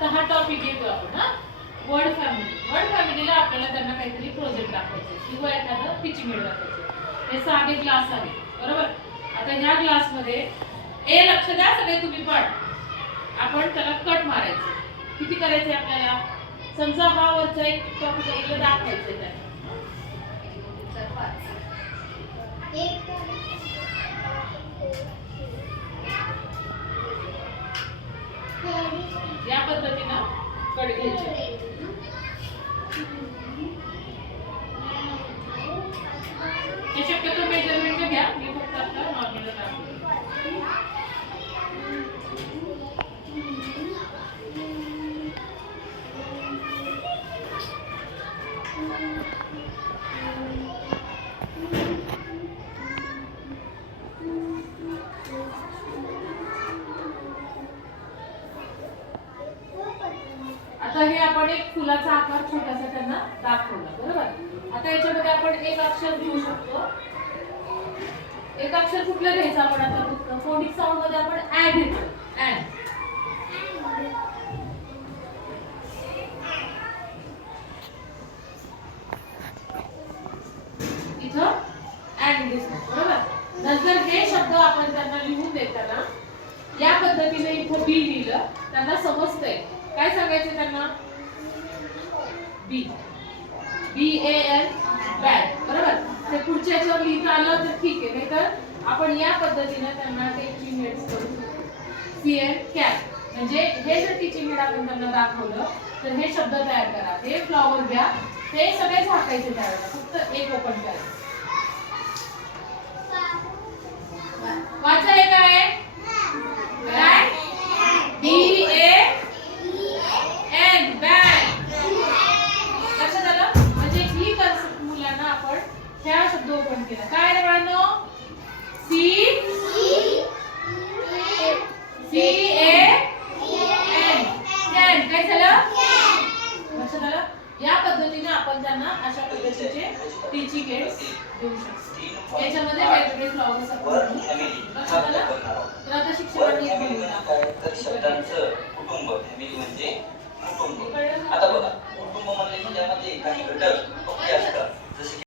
आता हा टॉपिक घेतो आपण हा वर्ड फॅमिलीला आपल्याला त्यांना काहीतरी प्रोजेक्ट दाखवायचे किंवा एखादं टीचिंग एड दाखवायचे. हे 6 क्लास आहे बरोबर. आता ह्या क्लास मध्ये ए लक्ष द्या सगळे तुम्ही पण आपण त्याला कट मारायचे. किती करायचे आपल्याला? समजा हा वरचा एक टॉपिक एकदा दाखवायचे त्याला या पद्धतीनं कट घ्यायचे. हे शक्यतो मेजरमेंट घ्या, मी फक्त आपलं नॉर्मल दाखवतो. आता हे आपण एक फुलाचा आकार छोटासा त्यांना दाखवला बरोबर. आता याच्यामध्ये आपण एक अक्षर घेऊ शकतो. एक अक्षर कुठलं घ्यायचं आपण आता? फोनिक साऊंड मध्ये आपण ऍ घेतो. ऍ इथं ऍ घेतो बरोबर. नंतर हे शब्द आपण त्यांना लिहून देताना या पद्धतीने इथं बी लिहिलं त्यांना समजतंय. काय सांगायचं त्यांना? बी BAN बॅट बरोबर. ते पुढच्या याच्यावर लिहिता आलं तर ठीक आहे, नाहीतर आपण या पद्धतीने त्यांना टीचिंग एड्स करू शकतो. CN कॅट म्हणजे हे जर टीचिंग एड आपण त्यांना दाखवलं तर हे शब्द तयार करा. हे फ्लॉवर घ्या, हे सगळे झाकायचे त्यावेळेला, फक्त एक ओपन करायचं. वाचा हे काय आहे? BAN bat. लक्षात आलं? म्हणजे ही कन्सेप्ट मुलांना आपण ह्या शब्द ओपन केला. काय रे बाळांनो? CAN can. काय झालं? लक्षात आलं? या पद्धतीने आपण त्यांना अशा पद्धतीचे टीचिंग एड्स देऊ शकतो. याच्यामध्ये वेगवेगळे फ्लॉवर्स आपण लक्षात आलं? तर आता शिक्षकांनी शब्दांचं कुटुंब फॅमिली म्हणजे कुटुंब. आता बघा कुटुंब म्हणजे त्यामध्ये काही घटक असतात जसे